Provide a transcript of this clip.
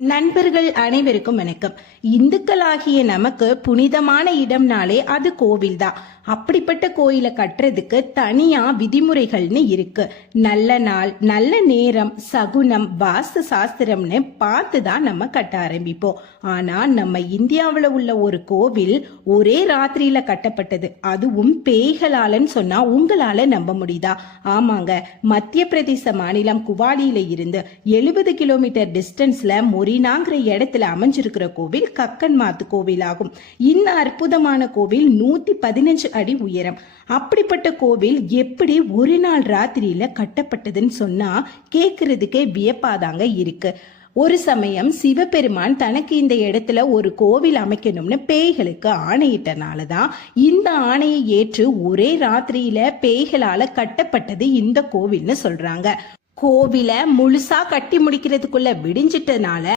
நண்பர்கள் அனைவருக்கும் வணக்கம். இந்துக்களாகிய நமக்கு புனிதமான இடம்னாலே அது கோவில் தான். அப்படிப்பட்ட கோயிலை கட்டுறதுக்கு தனியா விதிமுறைகள்னு இருக்கு. நல்ல நாள், நல்ல நேரம், சகுனம், வாஸ்து சாஸ்திரம்னு பார்த்து தான் நம்ம கட்ட ஆரம்பிப்போம். ஆனா நம்ம இந்தியாவில் உள்ள ஒரு கோவில் ஒரே ராத்திரியில கட்டப்பட்டது, அதுவும் பேய்களாலன்னு சொன்னா உங்களால நம்ப முடியுதா? ஆமாங்க, மத்திய பிரதேச மாநிலம் குவாலியில இருந்து 70 கிலோமீட்டர் டிஸ்டன்ஸ்ல மொரினாங்கிற இடத்துல அமைஞ்சிருக்கிற கோவில் கக்கன் மாத்து கோவில் ஆகும். இந்த அற்புதமான கோவில் 115 அடி உயரம். அப்படிப்பட்ட கோவில் எப்படி ஒரு நாள் ராத்திரியில கட்டப்பட்டதுன்னு சொன்னா கேக்குறதுக்கே வியப்பாதாங்க இருக்கு. ஒரு சமயம் சிவபெருமான் தனக்கு இந்த இடத்துல ஒரு கோவில் அமைக்கணும்னு பேய்களுக்கு ஆணையிட்டனாலதான் இந்த ஆணையை ஏற்று ஒரே ராத்திரியில பேய்களால கட்டப்பட்டது இந்த கோவில்னு சொல்றாங்க. கோவில முழுசா கட்டி முடிக்கிறதுக்குள்ள விடிஞ்சிட்டனால